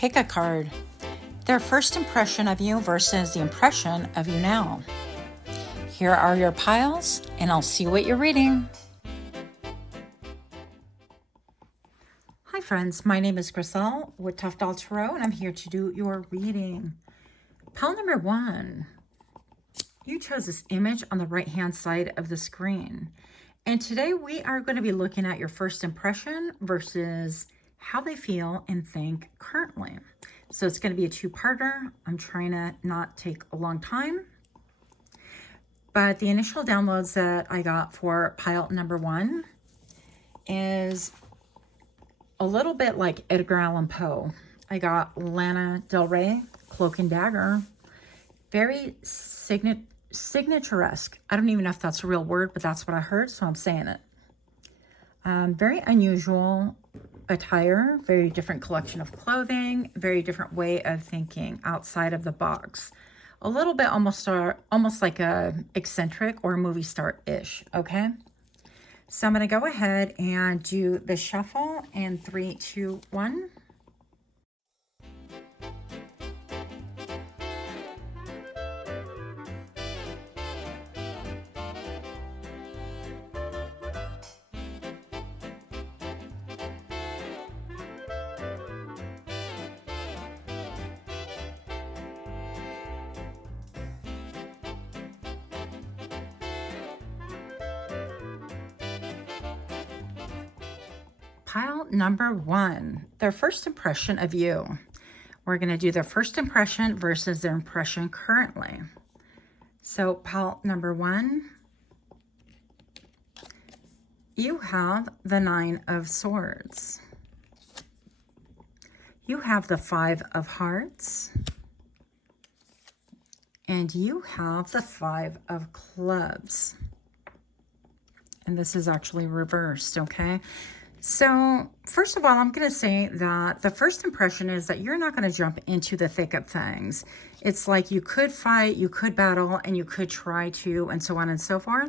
Pickacard. Their first impression of you versus the impression of you now. Here are your piles, and I'll see what you're reading. Hi friends, my name is Griselle with Toughdolltarot, and I'm here to do your reading. Pile number 1. You chose this image on the right-hand side of the screen. And today we are going to be looking at your first impression versus how they feel and think currently. So it's going to be a two-parter. I'm trying to not take a long time. But the initial downloads that I got for pile number 1 is a little bit like Edgar Allan Poe. I got Lana Del Rey, Cloak and Dagger. Very signaturesque. I don't even know if that's a real word, but that's what I heard, so I'm saying it. Very unusual attire, very different collection of clothing, very different way of thinking outside of the box. A little bit almost like a eccentric or a movie star-ish, okay? So I'm going to go ahead and do the shuffle in 3, 2, 1. Pile number 1, their first impression of you. We're going to do their first impression versus their impression currently. So pile number 1, you have the 9 of Swords. You have the 5 of Hearts. And you have the 5 of Clubs. And this is actually reversed, okay? So first of all, I'm going to say that the first impression is that you're not going to jump into the thick of things. It's like you could fight, you could battle, and you could try to, and so on and so forth.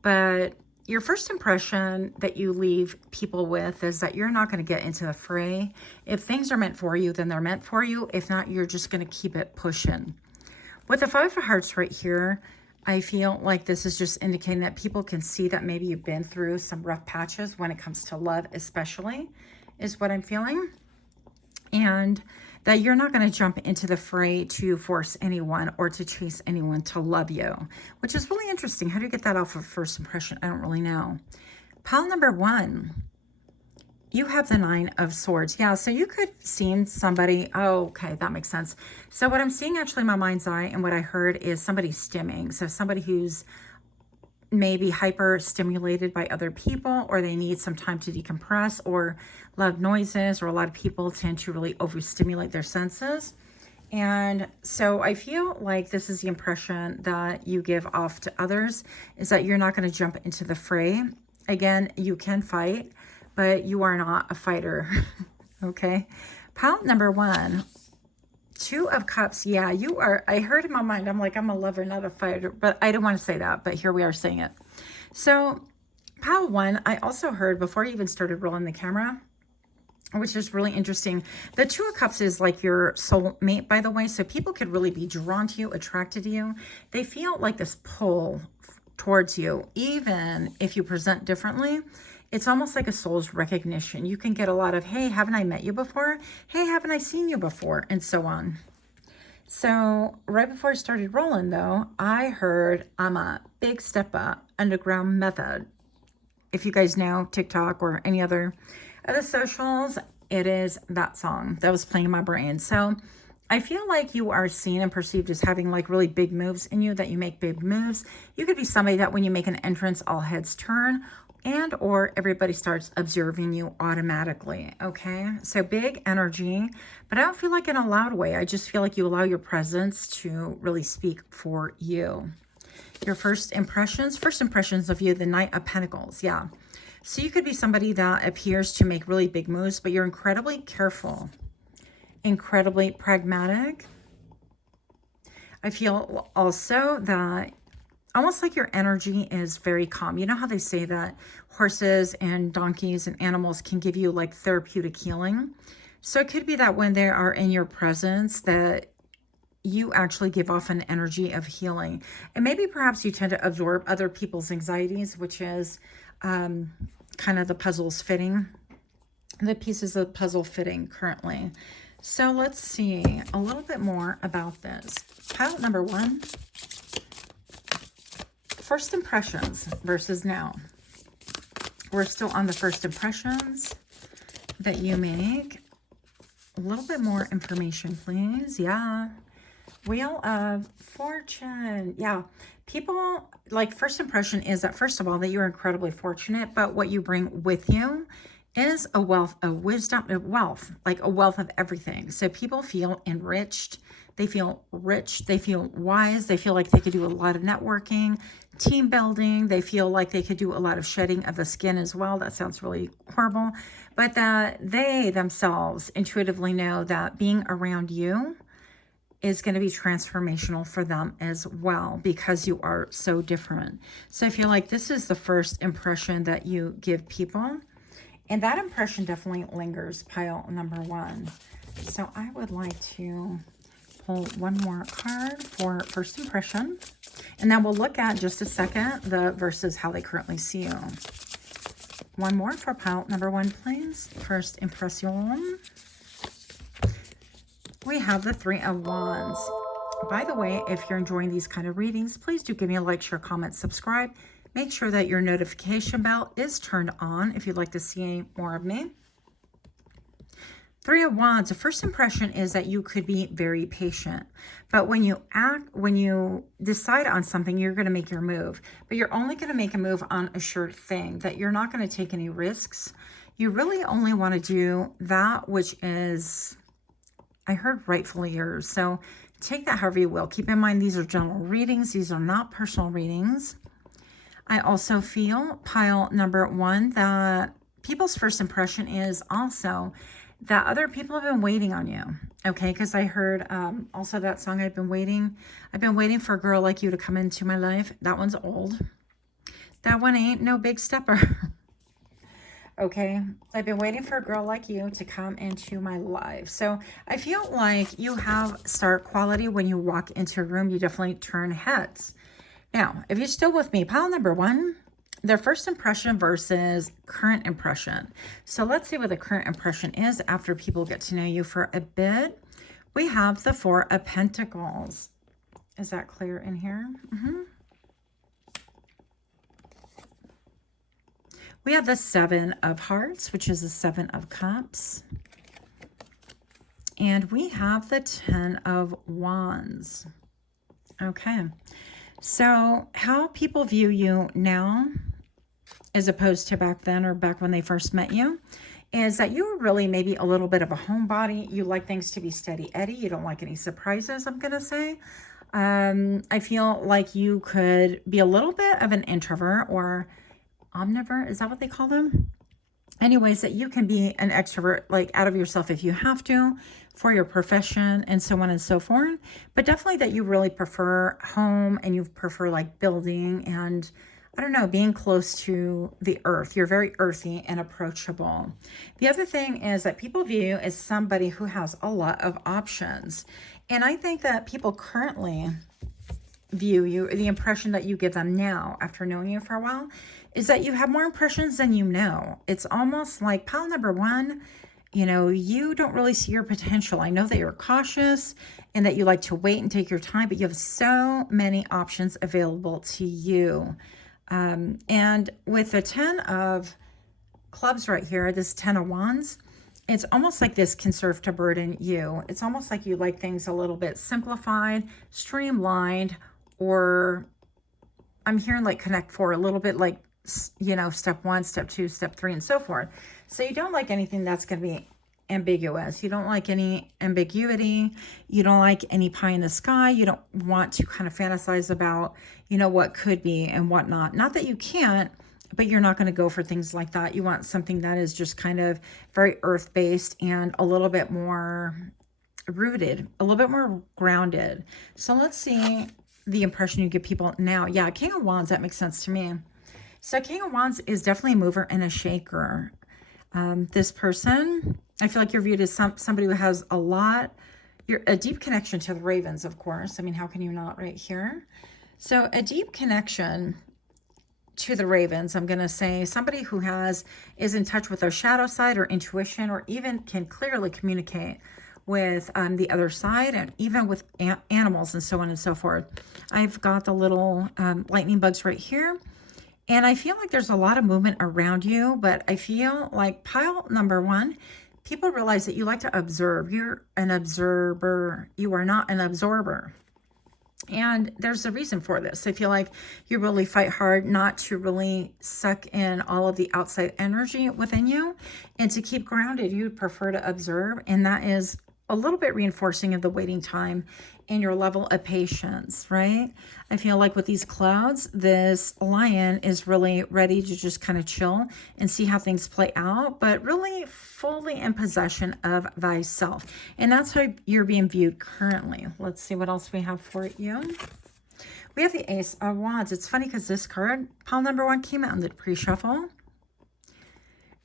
But your first impression that you leave people with is that you're not going to get into the fray. If things are meant for you, then they're meant for you. If not, you're just going to keep it pushing. With the 5 of Hearts right here, I feel like this is just indicating that people can see that maybe you've been through some rough patches when it comes to love, especially, is what I'm feeling. And that you're not going to jump into the fray to force anyone or to chase anyone to love you, which is really interesting. How do you get that off of first impression? I don't really know. Pile number 1. You have the 9 of Swords. Yeah, so you could see somebody. Oh, okay, that makes sense. So what I'm seeing actually in my mind's eye and what I heard is somebody stimming. So somebody who's maybe hyper stimulated by other people, or they need some time to decompress, or loud noises, or a lot of people tend to really overstimulate their senses. And so I feel like this is the impression that you give off to others, is that you're not going to jump into the fray. Again, you can fight, but you are not a fighter, okay? Pile number 1, 2 of Cups. Yeah, you are. I heard in my mind, I'm like, I'm a lover, not a fighter, but I didn't want to say that, but here we are saying it. So pile 1, I also heard before you even started rolling the camera, which is really interesting. The 2 of Cups is like your soulmate, by the way, so people could really be drawn to you, attracted to you. They feel like this pull towards you, even if you present differently. It's almost like a soul's recognition. You can get a lot of, hey, haven't I met you before? Hey, haven't I seen you before? And so on. So right before I started rolling, though, I heard I'm a big step up, underground method. If you guys know TikTok or any other socials, it is that song that was playing in my brain. So I feel like you are seen and perceived as having like really big moves in you, that you make big moves. You could be somebody that when you make an entrance, all heads turn, and or everybody starts observing you automatically, okay? So big energy, but I don't feel like in a loud way. I just feel like you allow your presence to really speak for you. Your first impressions of you, the Knight of Pentacles, yeah. So you could be somebody that appears to make really big moves, but you're incredibly careful, incredibly pragmatic. I feel also that almost like your energy is very calm. You know how they say that horses and donkeys and animals can give you like therapeutic healing? So it could be that when they are in your presence that you actually give off an energy of healing. And maybe perhaps you tend to absorb other people's anxieties, which is kind of the puzzles fitting, the pieces of the puzzle fitting currently. So let's see a little bit more about this. Pile number 1, first impressions versus now. We're still on the first impressions that you make. A little bit more information, please. Yeah. Wheel of Fortune. Yeah. People, like, first impression is that, first of all, that you're incredibly fortunate, but what you bring with you is a wealth of wisdom, like a wealth of everything. So people feel enriched. They feel rich. They feel wise. They feel like they could do a lot of networking, team building. They feel like they could do a lot of shedding of the skin as well. That sounds really horrible. But that they themselves intuitively know that being around you is going to be transformational for them as well, because you are so different. So I feel like this is the first impression that you give people. And that impression definitely lingers, pile number 1. So I would like to pull one more card for first impression. And then we'll look at just a second the versus how they currently see you. One more for pile number 1, please. First impression. We have the 3 of Wands. By the way, if you're enjoying these kind of readings, please do give me a like, share, comment, subscribe. Make sure that your notification bell is turned on if you'd like to see more of me. 3 of Wands, the first impression is that you could be very patient. But when you decide on something, you're going to make your move. But you're only going to make a move on a sure thing, that you're not going to take any risks. You really only want to do that which is, I heard, rightfully yours. So take that however you will. Keep in mind, these are general readings. These are not personal readings. I also feel, pile number 1, that people's first impression is also that other people have been waiting on you. Okay, because I heard also that song, I've been waiting for a girl like you to come into my life. That one's old. That one ain't no big stepper. Okay, I've been waiting for a girl like you to come into my life. So I feel like you have star quality. When you walk into a room, you definitely turn heads. Now, if you're still with me, pile number 1, their first impression versus current impression. So let's see what the current impression is after people get to know you for a bit. We have the 4 of Pentacles. Is that clear in here? We have the 7 of Hearts, which is the 7 of Cups. And we have the 10 of Wands. Okay. So how people view you now, as opposed to back then or back when they first met you, is that you're really maybe a little bit of a homebody. You like things to be steady Eddie. You don't like any surprises, I'm going to say. I feel like you could be a little bit of an introvert or omnivore. Is that what they call them? Anyways, that you can be an extrovert, like out of yourself if you have to, for your profession and so on and so forth. But definitely that you really prefer home and you prefer like building and, I don't know, being close to the earth. You're very earthy and approachable. The other thing is that people view you as somebody who has a lot of options. And I think that people currently view you, the impression that you give them now after knowing you for a while, is that you have more impressions than you know. It's almost like pile number 1, you know, you don't really see your potential. I know that you're cautious and that you like to wait and take your time, but you have so many options available to you. And with the 10 of Clubs right here, this 10 of Wands, it's almost like this can serve to burden you. It's almost like you like things a little bit simplified, streamlined, or I'm hearing like connect 4, a little bit like, you know, step 1, step 2, step 3, and so forth. So you don't like anything that's going to be ambiguous. You don't like any ambiguity. You don't like any pie in the sky. You don't want to kind of fantasize about, you know, what could be and whatnot. Not that you can't, but you're not going to go for things like that. You want something that is just kind of very earth-based and a little bit more rooted, a little bit more grounded. So let's see the impression you give people now. Yeah, King of Wands, that makes sense to me. So King of Wands is definitely a mover and a shaker. This person I feel like you're viewed as somebody who has you're a deep connection to the ravens, of course. I mean, how can you not right here? So a deep connection to the ravens, I'm going to say somebody who is in touch with their shadow side or intuition, or even can clearly communicate with the other side, and even with animals and so on and so forth. I've got the little lightning bugs right here. And I feel like there's a lot of movement around you, but I feel like pile number one, people realize that you like to observe. You're an observer. You are not an absorber. And there's a reason for this. I feel like you really fight hard not to really suck in all of the outside energy within you, and to keep grounded, you'd prefer to observe. And that is a little bit reinforcing of the waiting time and your level of patience, right? I feel like with these clouds, this lion is really ready to just kind of chill and see how things play out, but really fully in possession of thyself. And that's how you're being viewed currently. Let's see what else we have for you. We have the Ace of Wands. It's funny because this card, pile number one, came out in the pre-shuffle.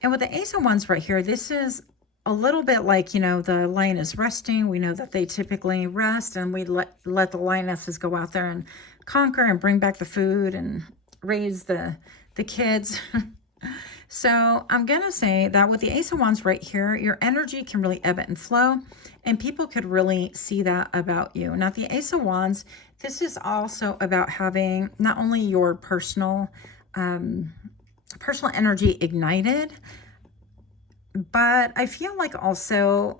And with the Ace of Wands right here, this is a little bit like, you know, the lion is resting. We know that they typically rest, and we let the lionesses go out there and conquer and bring back the food and raise the kids. So I'm going to say that with the Ace of Wands right here, your energy can really ebb and flow, and people could really see that about you. Now, the Ace of Wands, this is also about having not only your personal energy ignited, but I feel like also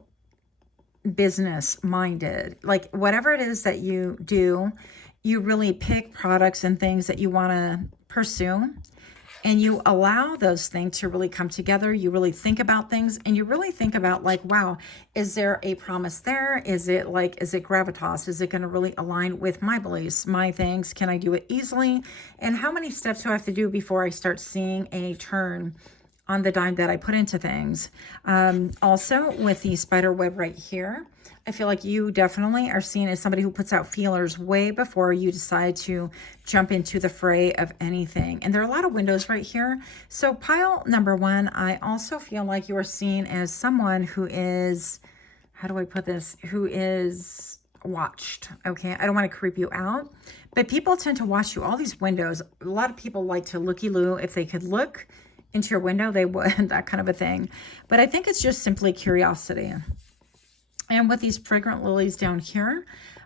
business minded. Like whatever it is that you do, you really pick products and things that you want to pursue, and you allow those things to really come together. You really think about things, and you really think about like, wow, is there a promise there? Is it gravitas? Is it going to really align with my beliefs, my things? Can I do it easily? And how many steps do I have to do before I start seeing a turn on the dime that I put into things? Also with the spider web right here, I feel like you definitely are seen as somebody who puts out feelers way before you decide to jump into the fray of anything. And there are a lot of windows right here. So pile number one, I also feel like you are seen as someone who is, how do I put this? Who is watched. Okay. I don't want to creep you out, but people tend to watch you. All these windows, a lot of people like to looky-loo. If they could look into your window, they would, that kind of a thing. But I think it's just simply curiosity. And with these fragrant lilies down here,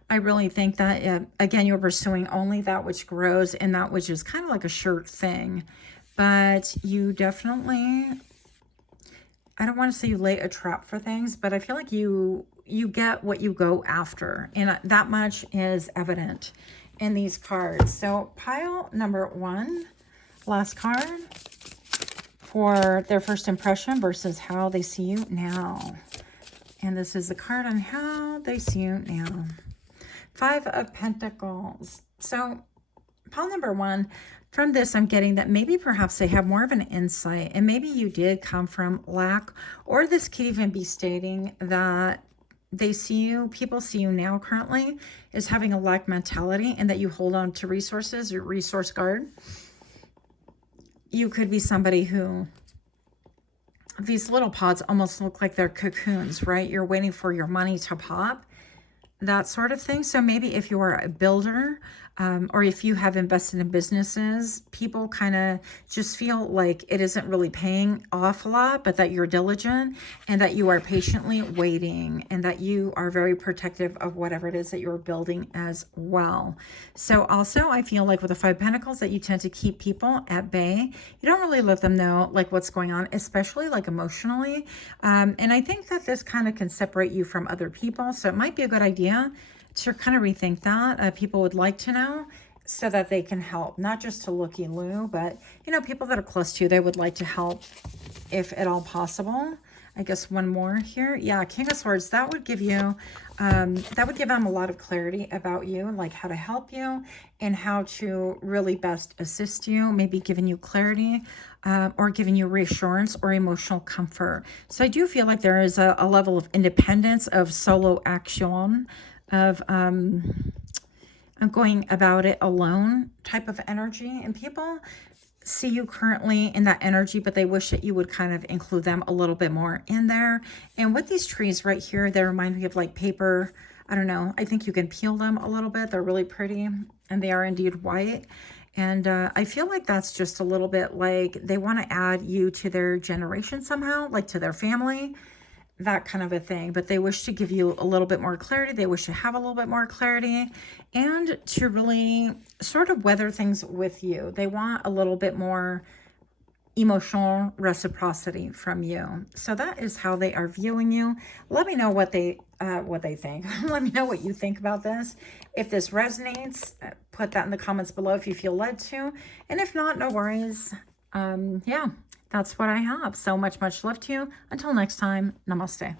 I really think that, again, you're pursuing only that which grows and that which is kind of like a sure thing. But you definitely, I don't want to say you lay a trap for things, but I feel like you get what you go after. And that much is evident in these cards. So pile number one, last card, for their first impression versus how they see you now. And this is the card on how they see you now. Five of Pentacles. So pile number one, from this, I'm getting that maybe perhaps they have more of an insight, and maybe you did come from lack, or this could even be stating that they see you, people see you now currently as having a lack mentality, and that you hold on to resources, your resource guard. You could be somebody who, these little pods almost look like they're cocoons, right? You're waiting for your money to pop, that sort of thing. So maybe if you're a builder, or if you have invested in businesses, people kind of just feel like it isn't really paying off a lot, but that you're diligent and that you are patiently waiting, and that you are very protective of whatever it is that you're building as well. So also I feel like with the Five of Pentacles that you tend to keep people at bay. You don't really let them know like what's going on, especially like emotionally. And I think that this kind of can separate you from other people. So it might be a good idea to kind of rethink that. People would like to know so that they can help, not just to looky-loo, but, you know, people that are close to you, they would like to help if at all possible. I guess one more here. Yeah, King of Swords, that would give you, that would give them a lot of clarity about you, like how to help you and how to really best assist you, maybe giving you clarity or giving you reassurance or emotional comfort. So I do feel like there is a level of independence, of solo action, of I'm going about it alone type of energy. And people see you currently in that energy, but they wish that you would kind of include them a little bit more in there. And with these trees right here, they remind me of like paper. I don't know. I think you can peel them a little bit. They're really pretty, and they are indeed white. And I feel like that's just a little bit like they want to add you to their generation somehow, like to their family, that kind of a thing. But they wish to give you a little bit more clarity. They wish to have a little bit more clarity and to really sort of weather things with you. They want a little bit more emotional reciprocity from you. So that is how they are viewing you. Let me know what they think. Let me know what you think about this. If this resonates, put that in the comments below if you feel led to. And if not, no worries. Yeah, that's what I have. So much love to you. Until next time, namaste.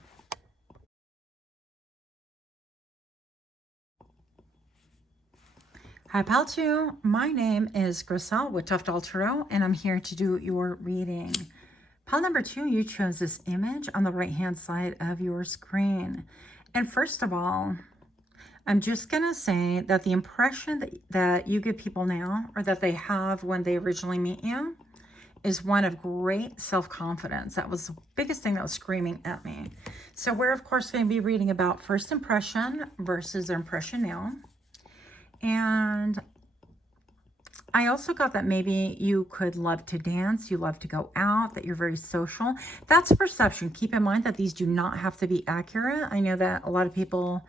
Hi, pal two. My name is Griselle with Toughdolltarot, and I'm here to do your reading. Pal number 2, you chose this image on the right-hand side of your screen. And first of all, I'm just going to say that the impression that you give people now, or that they have when they originally meet you, is one of great self-confidence. That was the biggest thing that was screaming at me. So we're, of course, going to be reading about first impression versus their impression now. And I also got that maybe you could love to dance, you love to go out, that you're very social. That's a perception. Keep in mind that these do not have to be accurate. I know that a lot of people,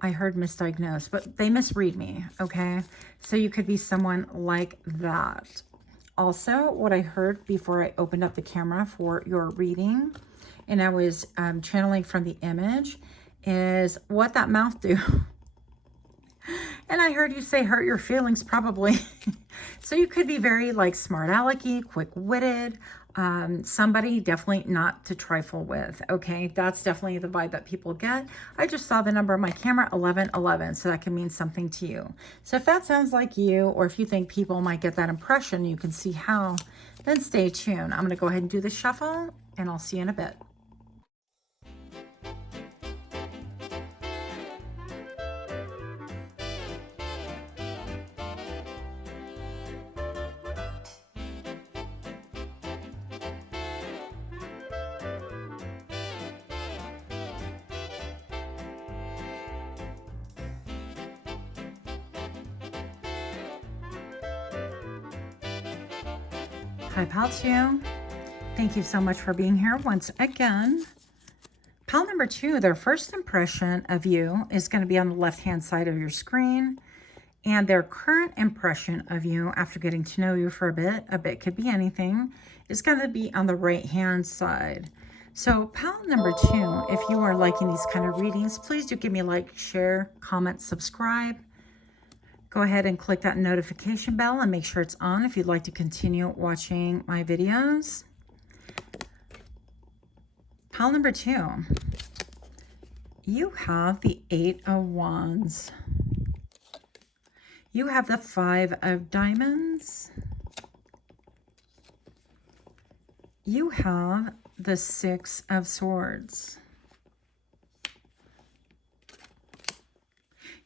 I heard misdiagnosed, but they misread me, okay? So you could be someone like that. Also, what I heard before I opened up the camera for your reading, and I was channeling from the image, is what that mouth do. And I heard you say hurt your feelings, probably. So you could be very like smart alecky, quick-witted, somebody definitely not to trifle with, okay? That's definitely the vibe that people get. I just saw the number on my camera, 1111, so that can mean something to you. So if that sounds like you, or if you think people might get that impression, you can see how, then stay tuned. I'm going to go ahead and do the shuffle, and I'll see you in a bit. Hi, pal two. Thank you so much for being here once again. Pal number 2, their first impression of you is going to be on the left-hand side of your screen. And their current impression of you after getting to know you for a bit could be anything, is going to be on the right-hand side. So pal number 2, if you are liking these kind of readings, please do give me a like, share, comment, subscribe. Go ahead and click that notification bell and make sure it's on if you'd like to continue watching my videos. Pile number 2, you have the 8 of Wands. You have the 5 of Diamonds. You have the 6 of Swords.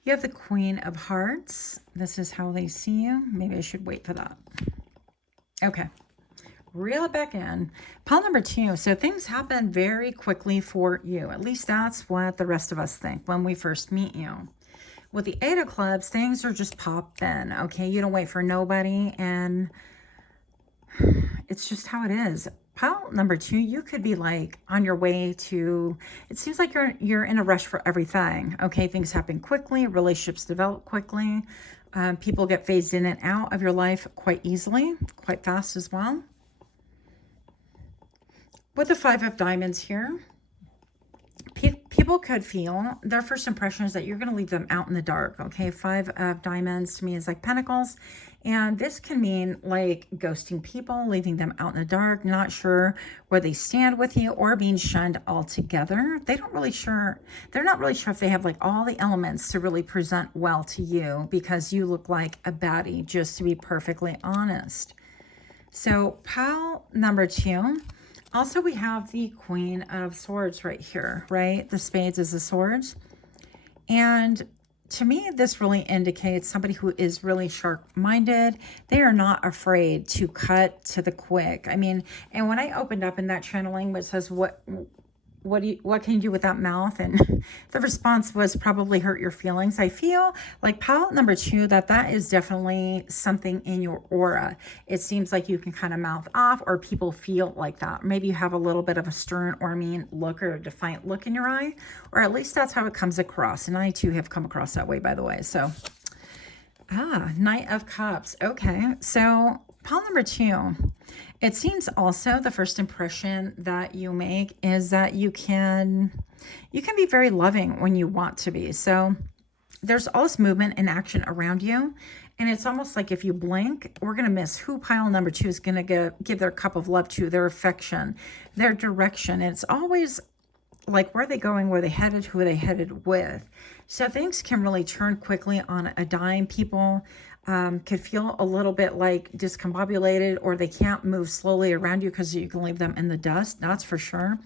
You have the Queen of Hearts. This is how they see you. Maybe I should wait for that. Okay. Reel it back in. Pile number 2. So things happen very quickly for you. At least that's what the rest of us think when we first meet you. With the 8 of Clubs, things are just popping. Okay. You don't wait for nobody. And it's just how it is. Pile number 2, you could be like on your way to, it seems like you're in a rush for everything. Okay, things happen quickly, relationships develop quickly, people get phased in and out of your life quite easily, quite fast as well. With the 5 of Diamonds here, people could feel their first impression is that you're going to leave them out in the dark. Okay, 5 of Diamonds to me is like Pentacles. And this can mean like ghosting people, leaving them out in the dark, not sure where they stand with you, or being shunned altogether. They're not really sure if they have like all the elements to really present well to you, because you look like a baddie, just to be perfectly honest. So pile number 2. Also, we have the Queen of Swords right here, right? The spades is the swords. And to me, this really indicates somebody who is really sharp-minded. They are not afraid to cut to the quick. I mean, and when I opened up in that channeling, which says, what can you do with that mouth? And the response was probably hurt your feelings. I feel like pile number 2, that is definitely something in your aura. It seems like you can kind of mouth off, or people feel like that. Maybe you have a little bit of a stern or mean look, or a defiant look in your eye, or at least that's how it comes across. And I too have come across that way, by the way. So, Knight of Cups. Okay, so pile number 2. It seems also the first impression that you make is that you can be very loving when you want to be. So there's all this movement and action around you. And it's almost like if you blink, we're going to miss who pile number 2 is going to give their cup of love to, their affection, their direction. And it's always like, where are they going? Where are they headed? Who are they headed with? So things can really turn quickly on a dime. People could feel a little bit like discombobulated, or they can't move slowly around you because you can leave them in the dust. That's for sure.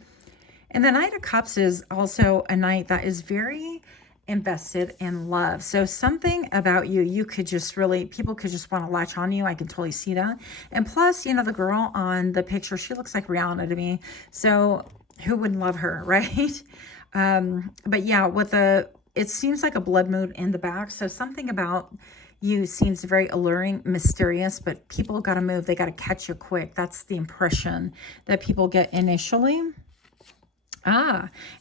And the Knight of Cups is also a knight that is very invested in love. So something about you could just really, people could just want to latch on you. I can totally see that. And plus, you know, the girl on the picture, she looks like Rihanna to me. So who wouldn't love her, right? But yeah, it seems like a blood moon in the back. So something about you seems very alluring, mysterious, but people got to move. They got to catch you quick. That's the impression that people get initially.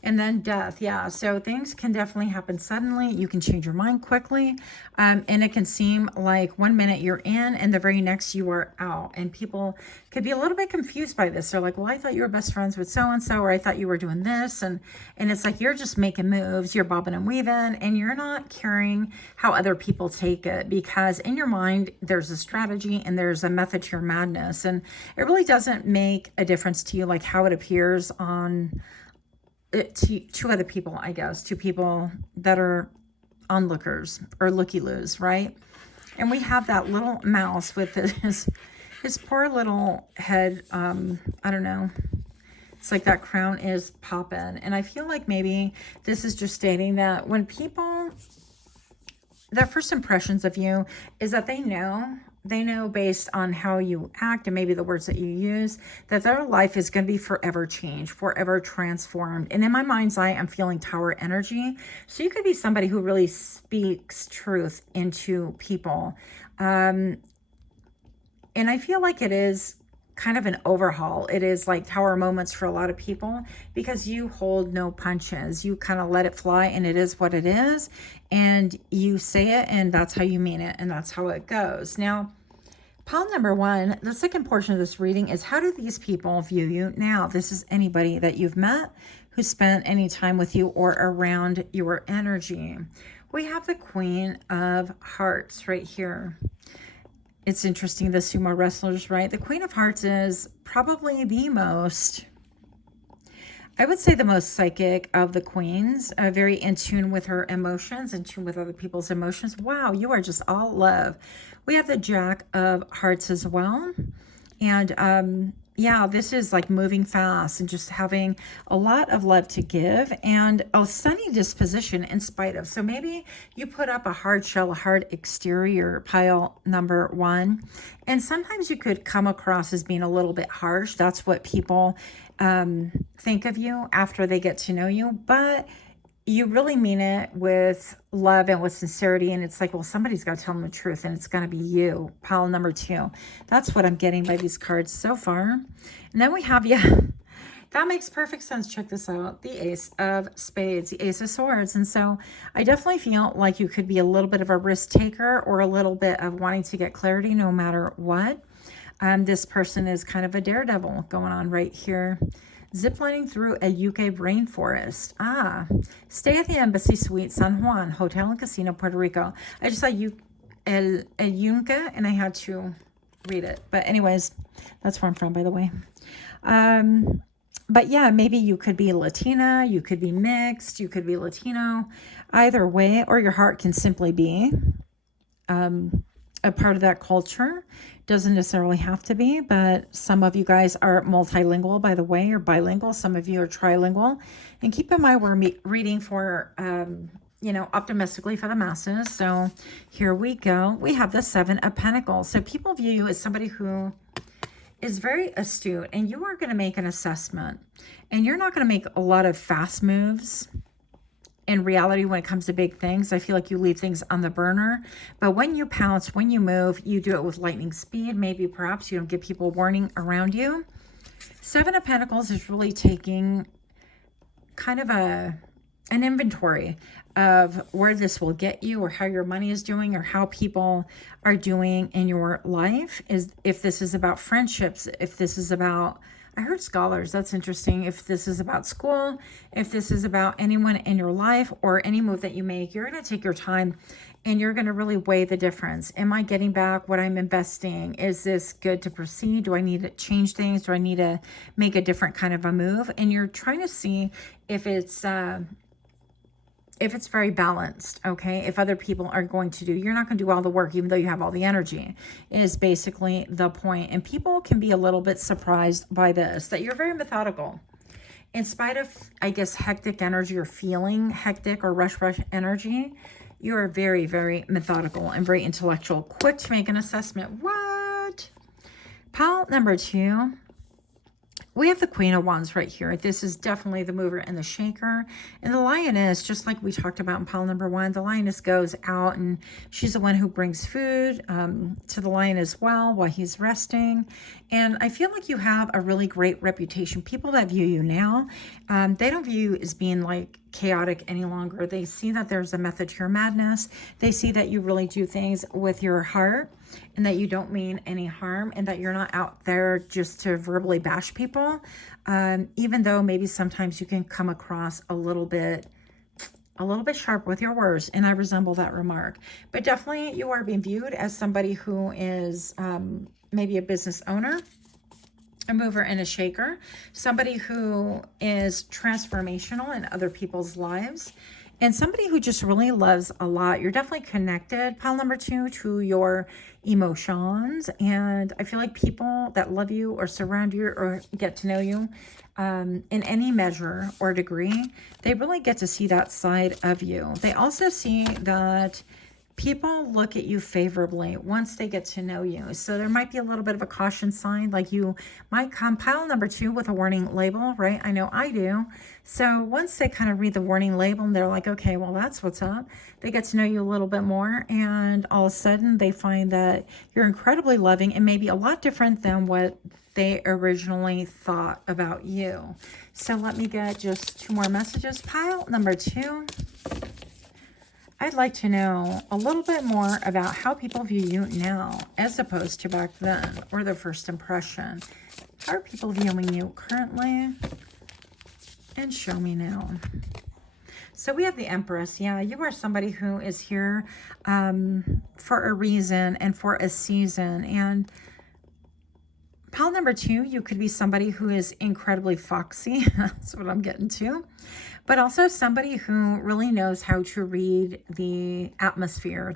And then death. Yeah. So things can definitely happen suddenly. You can change your mind quickly. And it can seem like 1 minute you're in and the very next you are out. And people could be a little bit confused by this. They're like, well, I thought you were best friends with so-and-so, or I thought you were doing this. And it's like, you're just making moves, you're bobbing and weaving, and you're not caring how other people take it, because in your mind, there's a strategy and there's a method to your madness. And it really doesn't make a difference to you, like how it appears on to other people, I guess, to people that are onlookers or looky-loos, right? And we have that little mouse with his poor little head. I don't know. It's like that crown is popping. And I feel like maybe this is just stating that when people, their first impressions of you is that they know based on how you act and maybe the words that you use, that their life is going to be forever changed, forever transformed. And in my mind's eye, I'm feeling tower energy. So you could be somebody who really speaks truth into people. And I feel like it is kind of an overhaul. It is like tower moments for a lot of people, because you hold no punches. You kind of let it fly, and it is what it is. And you say it, and that's how you mean it, and that's how it goes. Now, pile number 1, the second portion of this reading is, how do these people view you now? This is anybody that you've met who spent any time with you or around your energy. We have the Queen of Hearts right here. It's interesting, the sumo wrestlers, right? The Queen of Hearts is probably the most, I would say the most psychic of the queens, very in tune with her emotions, in tune with other people's emotions. Wow, you are just all love. We have the Jack of Hearts as well. And yeah, this is like moving fast and just having a lot of love to give, and a sunny disposition in spite of. So maybe you put up a hard shell, a hard exterior, pile number 1. And sometimes you could come across as being a little bit harsh. That's what people think of you after they get to know you. But you really mean it with love and with sincerity. And it's like, well, somebody's got to tell them the truth, and it's going to be you. Pile number 2. That's what I'm getting by these cards so far. And then we have, yeah, that makes perfect sense. Check this out. The Ace of Spades, the Ace of Swords. And so I definitely feel like you could be a little bit of a risk taker, or a little bit of wanting to get clarity no matter what. This person is kind of a daredevil going on right here. Ziplining through a UK rainforest. Stay at the Embassy Suite San Juan Hotel and Casino, Puerto Rico. I just saw El Yunque, and I had to read it. But anyways, that's where I'm from, by the way. But yeah, maybe you could be Latina, you could be mixed, you could be Latino. Either way, or your heart can simply be a part of that culture. Doesn't necessarily have to be, but some of you guys are multilingual, by the way, or bilingual. Some of you are trilingual. And keep in mind, we're reading for you know, optimistically for the masses. So here we go. We have the Seven of Pentacles. So people view you as somebody who is very astute, and you are going to make an assessment, and you're not going to make a lot of fast moves. In reality, when it comes to big things, I feel like you leave things on the burner. But when you pounce, when you move, you do it with lightning speed. Maybe perhaps you don't give people warning around you. Seven of Pentacles is really taking kind of an inventory of where this will get you, or how your money is doing, or how people are doing in your life. Is if this is about friendships, if this is about, I heard scholars, that's interesting. If this is about school, if this is about anyone in your life, or any move that you make, you're going to take your time and you're going to really weigh the difference. Am I getting back what I'm investing? Is this good to proceed? Do I need to change things? Do I need to make a different kind of a move? And you're trying to see if it's very balanced, okay? If other people are going to do, you're not going to do all the work, even though you have all the energy, is basically the point. And people can be a little bit surprised by this, that you're very methodical. In spite of, I guess, hectic energy, or feeling hectic or rush energy, you are very, very methodical and very intellectual, quick to make an assessment. What? Pile number 2. We have the Queen of Wands right here. This is definitely the mover and the shaker. And the lioness, just like we talked about in pile number 1, the lioness goes out and she's the one who brings food to the lion as well while he's resting. And I feel like you have a really great reputation. People that view you now, they don't view you as being like chaotic any longer. They see that there's a method to your madness. They see that you really do things with your heart, and that you don't mean any harm, and that you're not out there just to verbally bash people, even though maybe sometimes you can come across a little bit sharp with your words, and I resemble that remark. But definitely you are being viewed as somebody who is maybe a business owner, a mover and a shaker, somebody who is transformational in other people's lives, and somebody who just really loves a lot. You're definitely connected, pile number 2, to your emotions. And I feel like people that love you or surround you or get to know you in any measure or degree, they really get to see that side of you. They also see that people look at you favorably once they get to know you. So there might be a little bit of a caution sign, like you might come pile number 2 with a warning label, right? I know I do. So once they kind of read the warning label and they're like, okay, well, that's what's up. They get to know you a little bit more, and all of a sudden they find that you're incredibly loving and maybe a lot different than what they originally thought about you. So let me get just 2 more messages. Pile number 2. I'd like to know a little bit more about how people view you now as opposed to back then, or their first impression. How are people viewing you currently? And show me now. So we have the Empress. Yeah, you are somebody who is here for a reason and for a season. And pile number 2, you could be somebody who is incredibly foxy. That's what I'm getting to. But also somebody who really knows how to read the atmosphere,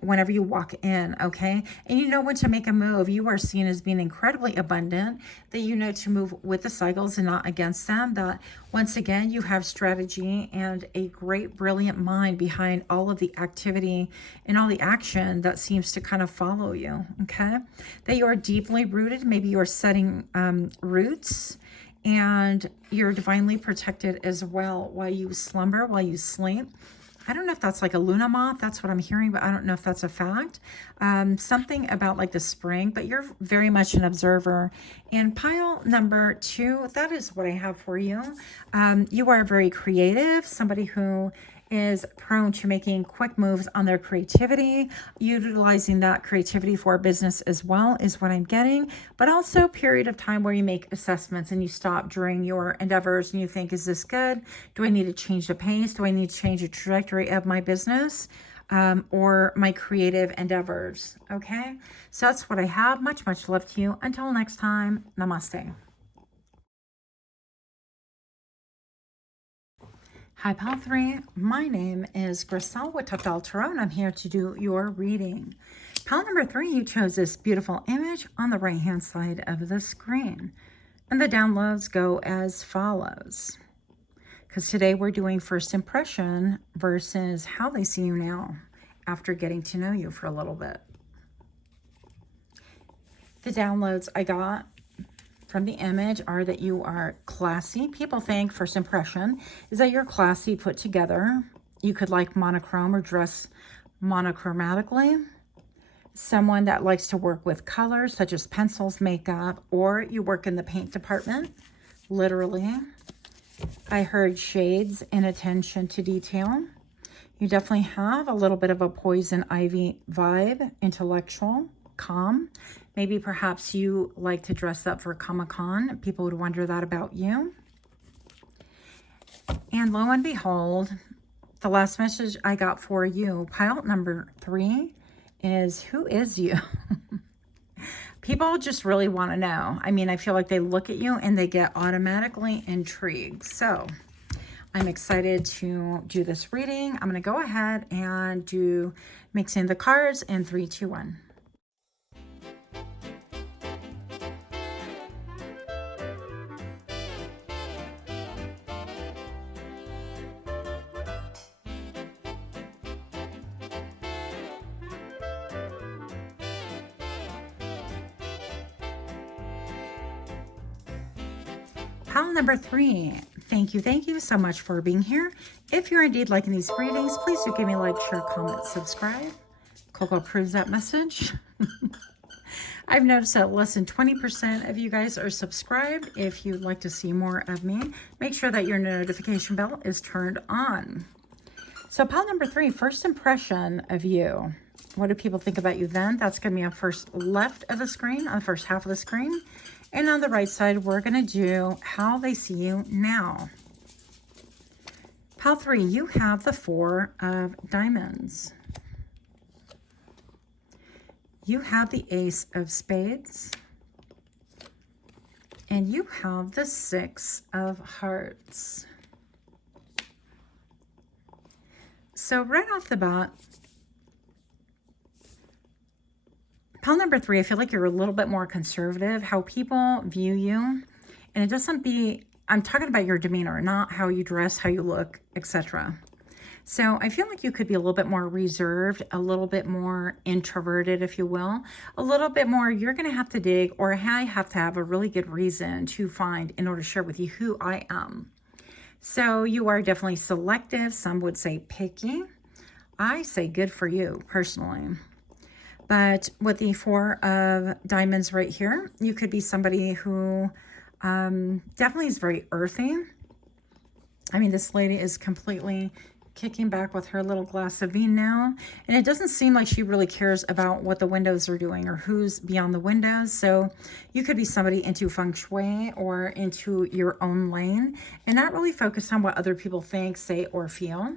whenever you walk in, okay? And you know when to make a move. You are seen as being incredibly abundant, that you know to move with the cycles and not against them, that once again, you have strategy and a great, brilliant mind behind all of the activity and all the action that seems to kind of follow you, okay? That you are deeply rooted. Maybe you are setting roots, and you're divinely protected as well while you slumber, while you sleep. I don't know if that's like a Luna moth. That's what I'm hearing, but I don't know if that's a fact. Something about like the spring, but you're very much an observer. And pile number 2, that is what I have for you. You are very creative, somebody who is prone to making quick moves on their creativity, utilizing that creativity for business as well is what I'm getting, but also a period of time where you make assessments and you stop during your endeavors and you think, is this good? Do I need to change the pace? Do I need to change the trajectory of my business or my creative endeavors? Okay, so that's what I have. Much, much love to you. Until next time, namaste. Hi, pile 3. My name is Griselle with Toughdolltarot, and I'm here to do your reading. Pile number 3, you chose this beautiful image on the right-hand side of the screen. And the downloads go as follows. because today we're doing first impression versus how they see you now after getting to know you for a little bit. The downloads I got from the image are that you are classy. People think first impression is that you're classy, put together. You could like monochrome or dress monochromatically. Someone that likes to work with colors such as pencils, makeup, or you work in the paint department, literally. I heard shades and attention to detail. You definitely have a little bit of a poison ivy vibe, intellectual, calm. Maybe perhaps you like to dress up for Comic-Con. People would wonder that about you. And lo and behold, the last message I got for you, pile number 3, is who is you? People just really want to know. I mean, I feel like they look at you and they get automatically intrigued. So I'm excited to do this reading. I'm going to go ahead and do mixing the cards in 3, 2, 1. Pile number 3, thank you so much for being here. If you're indeed liking these readings, please do give me a like, share, comment, subscribe. Coco approves that message. I've noticed that less than 20% of you guys are subscribed. If you'd like to see more of me, make sure that your notification bell is turned on. So pile number 3, first impression of you. What do people think about you then? That's going to be on first left of the screen, on the first half of the screen. And on the right side, we're going to do how they see you now. Pile 3, you have the 4 of diamonds. You have the ace of spades. And you have the 6 of hearts. So right off the bat, pile number 3, I feel like you're a little bit more conservative, how people view you. And it doesn't be, I'm talking about your demeanor, not how you dress, how you look, etc. So I feel like you could be a little bit more reserved, a little bit more introverted, if you will. A little bit more, you're going to have to dig, or I have to have a really good reason to find in order to share with you who I am. So you are definitely selective. Some would say picky. I say good for you, personally. But with the 4 of diamonds right here, you could be somebody who definitely is very earthy. I mean, this lady is completely kicking back with her little glass of vino. And it doesn't seem like she really cares about what the windows are doing or who's beyond the windows. So you could be somebody into feng shui or into your own lane and not really focus on what other people think, say, or feel.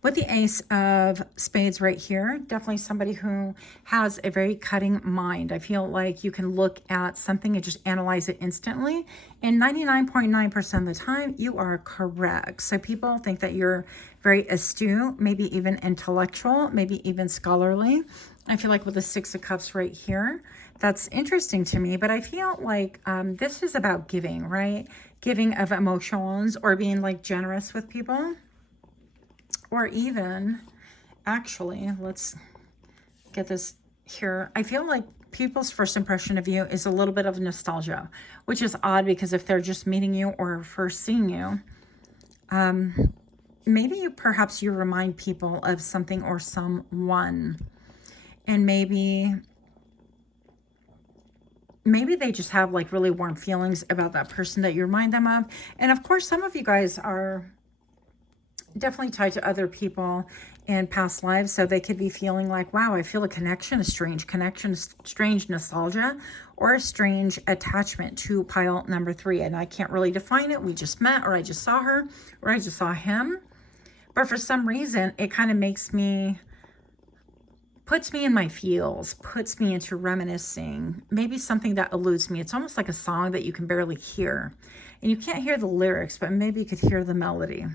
With the ace of spades right here, definitely somebody who has a very cutting mind. I feel like you can look at something and just analyze it instantly. And 99.9% of the time, you are correct. So people think that you're very astute, maybe even intellectual, maybe even scholarly. I feel like with the 6 of cups right here, that's interesting to me. But I feel like this is about giving, right? Giving of emotions or being like generous with people. Or even, actually, let's get this here. I feel like people's first impression of you is a little bit of nostalgia, which is odd because if they're just meeting you or first seeing you, maybe perhaps you remind people of something or someone. And maybe they just have like really warm feelings about that person that you remind them of. And of course, some of you guys are definitely tied to other people in past lives, so they could be feeling like, wow, I feel a connection, a strange connection, strange nostalgia, or a strange attachment to pile number 3. And I can't really define it. We just met, or I just saw her, or I just saw him. But for some reason, it kind of makes me, puts me in my feels, puts me into reminiscing, maybe something that eludes me. It's almost like a song that you can barely hear. And you can't hear the lyrics, but maybe you could hear the melody.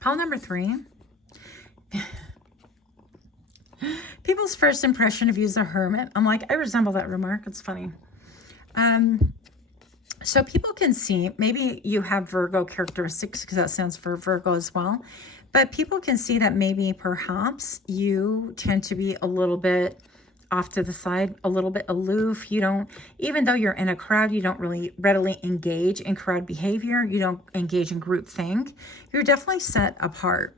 Pile number 3. People's first impression of you is a hermit. I'm like, I resemble that remark. It's funny. So people can see, maybe you have Virgo characteristics because that stands for Virgo as well. But people can see that maybe perhaps you tend to be a little bit off to the side, a little bit aloof. You don't, even though you're in a crowd, you don't really readily engage in crowd behavior. You don't engage in group think. You're definitely set apart.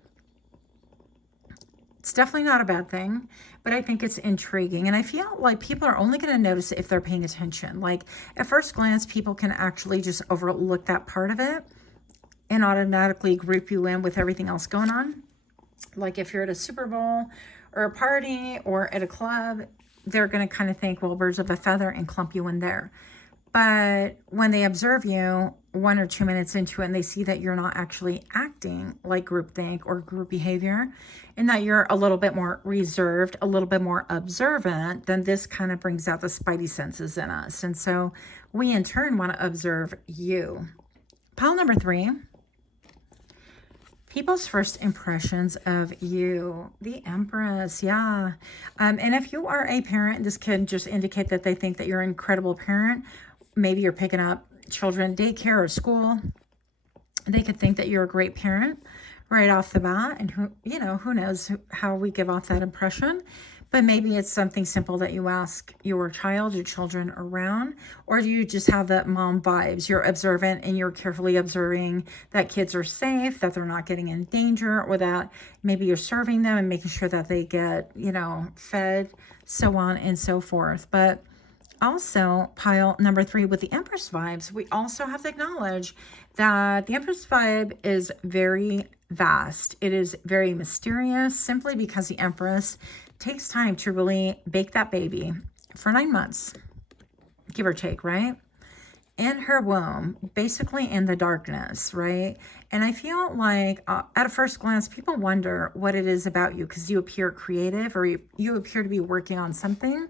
It's definitely not a bad thing, but I think it's intriguing. And I feel like people are only going to notice it if they're paying attention. Like at first glance, people can actually just overlook that part of it and automatically group you in with everything else going on. Like if you're at a Super Bowl or a party or at a club, they're going to kind of think, well, birds of a feather, and clump you in there. But when they observe you 1 or 2 minutes into it and they see that you're not actually acting like groupthink or group behavior, and that you're a little bit more reserved, a little bit more observant, then this kind of brings out the spidey senses in us. And so we in turn want to observe you. Pile number 3. People's first impressions of you. The Empress, yeah. And if you are a parent, this can just indicate that they think that you're an incredible parent. Maybe you're picking up children daycare or school. They could think that you're a great parent right off the bat. And who knows how we give off that impression. But maybe it's something simple that you ask your child, your children around, or do you just have that mom vibes? You're observant and you're carefully observing that kids are safe, that they're not getting in danger, or that maybe you're serving them and making sure that they get, fed, so on and so forth. But also, pile number 3 with the Empress vibes, we also have to acknowledge that the Empress vibe is very vast. It is very mysterious simply because the Empress takes time to really bake that baby for 9 months, give or take, right? In her womb, basically in the darkness, right? And I feel like at a first glance, people wonder what it is about you because you appear creative or you appear to be working on something,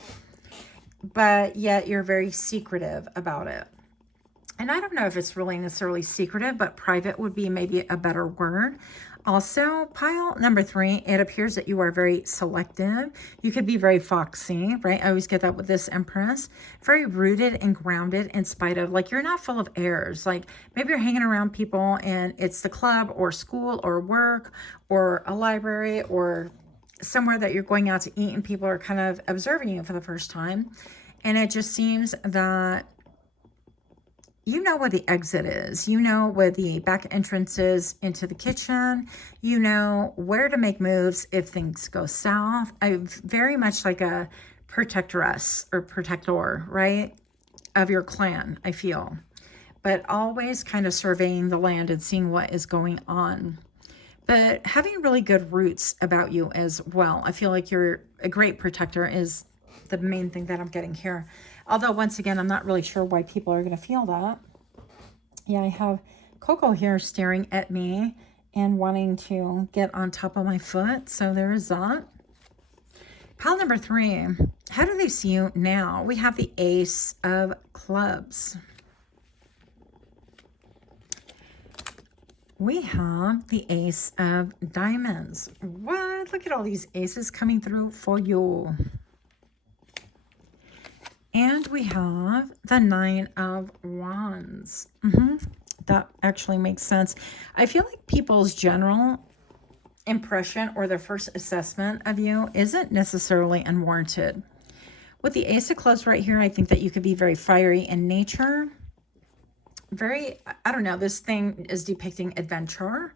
but yet you're very secretive about it. And I don't know if it's really necessarily secretive, but private would be maybe a better word. Also, pile number 3, it appears that you are very selective. You could be very foxy, right? I always get that with this Empress. Very rooted and grounded in spite of, like, you're not full of airs. Like, maybe you're hanging around people and it's the club or school or work or a library or somewhere that you're going out to eat and people are kind of observing you for the first time. And it just seems that you know where the exit is. You know where the back entrance is into the kitchen. You know where to make moves if things go south. I'm very much like a protectoress or protector, right, of your clan, I feel. But always kind of surveying the land and seeing what is going on. But having really good roots about you as well. I feel like you're a great protector is the main thing that I'm getting here. Although, once again, I'm not really sure why people are going to feel that. Yeah, I have Coco here staring at me and wanting to get on top of my foot. So there is that. Pile number 3. How do they see you now? We have the Ace of Clubs. We have the Ace of Diamonds. What? Look at all these aces coming through for you. And we have the 9 of Wands. That actually makes sense. I feel like people's general impression or their first assessment of you isn't necessarily unwarranted. With the Ace of Clubs right here, I think that you could be very fiery in nature. Very, I don't know, this thing is depicting adventure.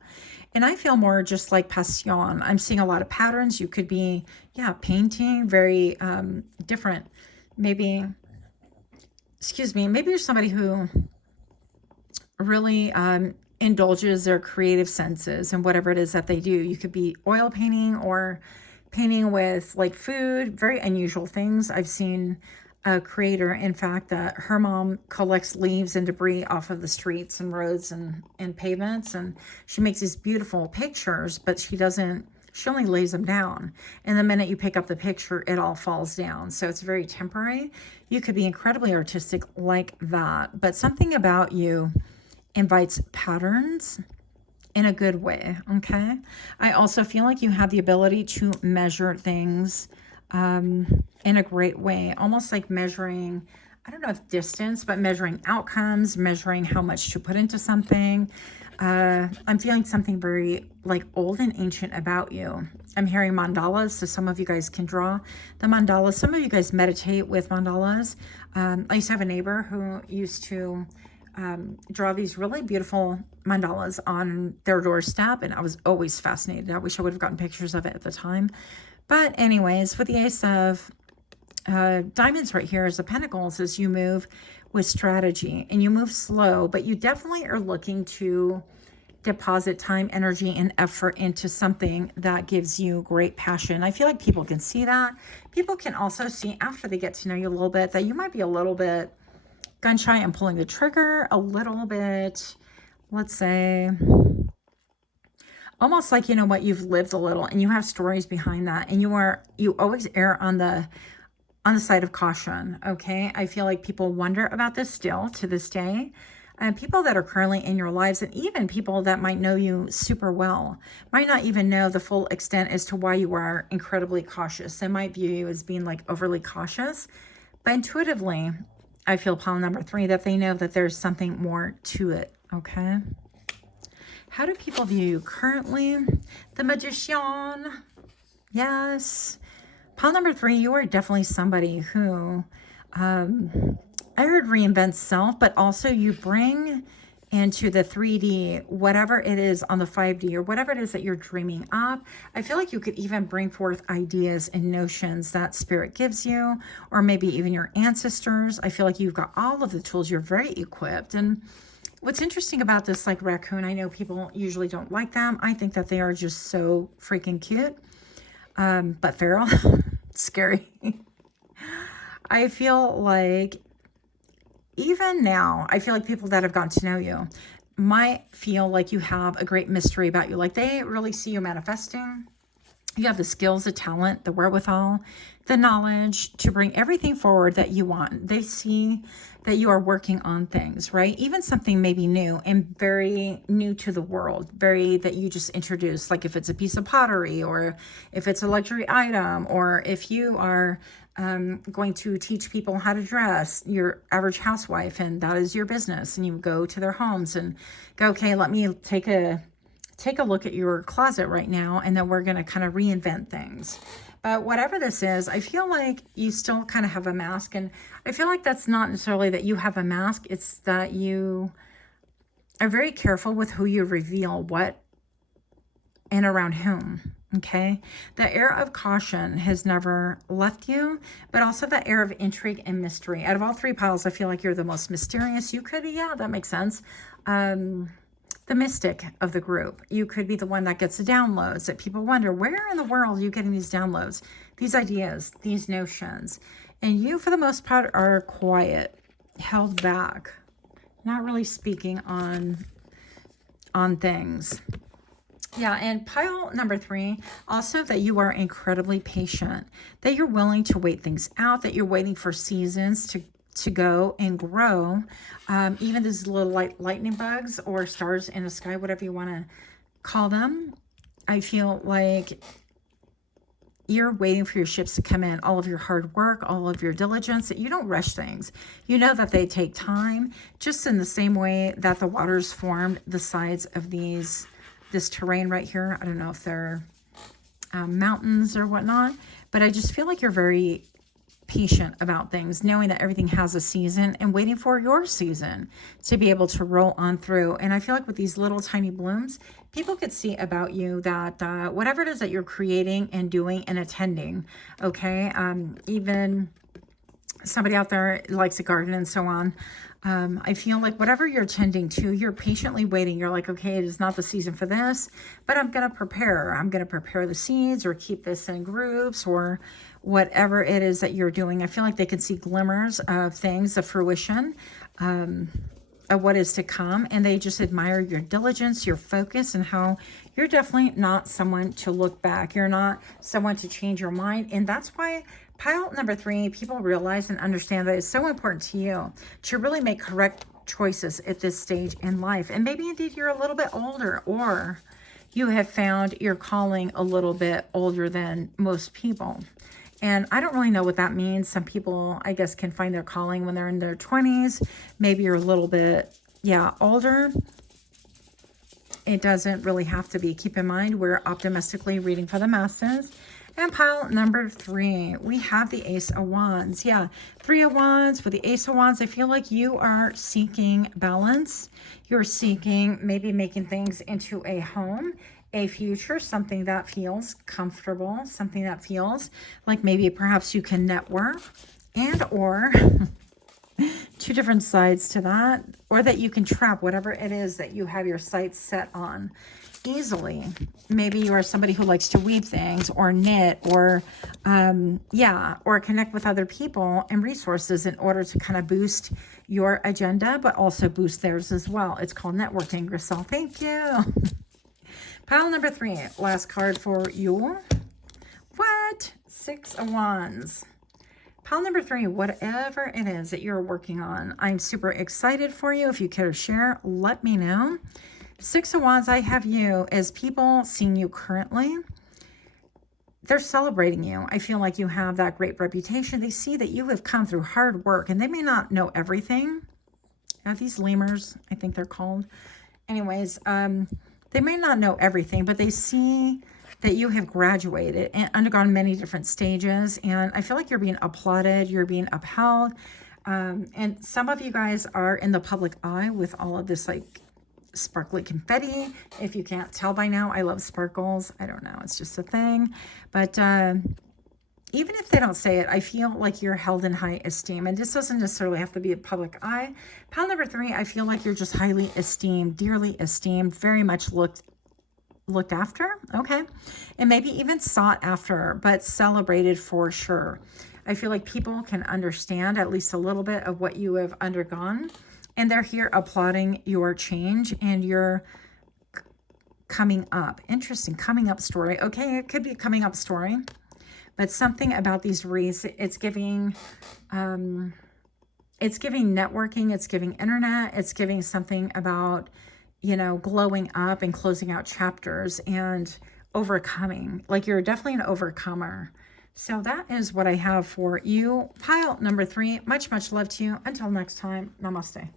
And I feel more just like passion. I'm seeing a lot of patterns. You could be, painting, very different. Maybe you're somebody who really indulges their creative senses and whatever it is that they do. You could be oil painting or painting with like food, very unusual things. I've seen a creator, in fact, that her mom collects leaves and debris off of the streets and roads and pavements, and she makes these beautiful pictures, but she only lays them down. And the minute you pick up the picture, it all falls down. So it's very temporary. You could be incredibly artistic like that, but something about you invites patterns in a good way, okay? I also feel like you have the ability to measure things in a great way, almost like measuring I don't know if distance, but measuring outcomes, measuring how much to put into something. I'm feeling something very like old and ancient about you. I'm hearing mandalas, so some of you guys can draw the mandalas. Some of you guys meditate with mandalas. I used to have a neighbor who used to draw these really beautiful mandalas on their doorstep, and I was always fascinated. I wish I would have gotten pictures of it at the time. But anyways, with the Ace of Diamonds right here is the Pentacles, as you move with strategy and you move slow, but you definitely are looking to deposit time, energy, and effort into something that gives you great passion. I feel like people can see that. People can also see after they get to know you a little bit that you might be a little bit gun shy and pulling the trigger a little bit, let's say, almost like, you know what, you've lived a little and you have stories behind that, and you always err on the side of caution. Okay, I feel like people wonder about this still to this day, and people that are currently in your lives, and even people that might know you super well, might not even know the full extent as to why you are incredibly cautious. They might view you as being like overly cautious, but intuitively, I feel pile number 3 that they know that there's something more to it. Okay, how do people view you currently? The Magician. Yes. Pile number 3, you are definitely somebody who, I heard reinvent self, but also you bring into the 3D, whatever it is on the 5D or whatever it is that you're dreaming up. I feel like you could even bring forth ideas and notions that spirit gives you, or maybe even your ancestors. I feel like you've got all of the tools. You're very equipped. And what's interesting about this, like raccoon, I know people usually don't like them. I think that they are just so freaking cute. But feral, scary. I feel like even now, I feel like people that have gotten to know you might feel like you have a great mystery about you. Like they really see you manifesting. You have the skills, the talent, the wherewithal, the knowledge to bring everything forward that you want. They see that you are working on things, right? Even something maybe new and very new to the world, very that you just introduced, like if it's a piece of pottery or if it's a luxury item, or if you are going to teach people how to dress, your average housewife, and that is your business, and you go to their homes and go, okay, let me take a look at your closet right now, and then we're going to kind of reinvent things. But whatever this is, I feel like you still kind of have a mask, and I feel like that's not necessarily that you have a mask, it's that you are very careful with who you reveal what and around whom. Okay, the air of caution has never left you, but also the air of intrigue and mystery. Out of all 3 piles, I feel like you're the most mysterious. You could be, yeah, that makes sense. The mystic of the group. You could be the one that gets the downloads that people wonder, where in the world are you getting these downloads, these ideas, these notions? And you, for the most part, are quiet, held back, not really speaking on things. Yeah, and pile number 3, also that you are incredibly patient, that you're willing to wait things out, that you're waiting for seasons to go and grow. Even these little lightning bugs or stars in the sky, whatever you want to call them. I feel like you're waiting for your ships to come in, all of your hard work, all of your diligence, that you don't rush things. You know that they take time, just in the same way that the waters formed the sides of this terrain right here. I don't know if they're mountains or whatnot, but I just feel like you're very patient about things, knowing that everything has a season and waiting for your season to be able to roll on through. And I feel like with these little tiny blooms, people could see about you that whatever it is that you're creating and doing and attending, okay, even somebody out there likes a garden and so on. I feel like whatever you're tending to, you're patiently waiting. You're like, okay, it is not the season for this, but I'm going to prepare. I'm going to prepare the seeds or keep this in groups or whatever it is that you're doing. I feel like they can see glimmers of things, of fruition, of what is to come. And they just admire your diligence, your focus, and how you're definitely not someone to look back. You're not someone to change your mind. And that's why pile number 3, people realize and understand that it's so important to you to really make correct choices at this stage in life. And maybe indeed you're a little bit older, or you have found your calling a little bit older than most people. And I don't really know what that means. Some people, I guess, can find their calling when they're in their 20s. Maybe you're a little bit, older. It doesn't really have to be. Keep in mind, we're optimistically reading for the masses. And pile number 3, we have the Ace of Wands. Yeah, 3 of Wands with the Ace of Wands. I feel like you are seeking balance. You're seeking maybe making things into a home, a future, something that feels comfortable, something that feels like maybe perhaps you can network, and or two different sides to that, or that you can trap whatever it is that you have your sights set on easily. Maybe you are somebody who likes to weave things or knit or or connect with other people and resources in order to kind of boost your agenda, but also boost theirs as well. It's called networking, Grisel. Thank you. Pile number 3, last card for you. What? 6 of Wands. Pile number 3, whatever it is that you're working on, I'm super excited for you. If you care to share, let me know. 6 of Wands, I have you as people seeing you currently. They're celebrating you. I feel like you have that great reputation. They see that you have come through hard work, and they may not know everything. These lemurs, I think they're called. Anyways, they may not know everything, but they see that you have graduated and undergone many different stages. And I feel like you're being applauded. You're being upheld. And some of you guys are in the public eye with all of this like sparkly confetti. If you can't tell by now, I love sparkles. I don't know. It's just a thing. But even if they don't say it, I feel like you're held in high esteem. And this doesn't necessarily have to be a public eye. Pile number 3, I feel like you're just highly esteemed, dearly esteemed, very much looked after, okay? And maybe even sought after, but celebrated for sure. I feel like people can understand at least a little bit of what you have undergone. And they're here applauding your change and your coming up. Interesting, coming up story. Okay, it could be a coming up story. But something about these wreaths, it's giving networking, it's giving internet, it's giving something about, glowing up and closing out chapters and overcoming. Like you're definitely an overcomer. So that is what I have for you. Pile number 3, much, much love to you. Until next time, namaste.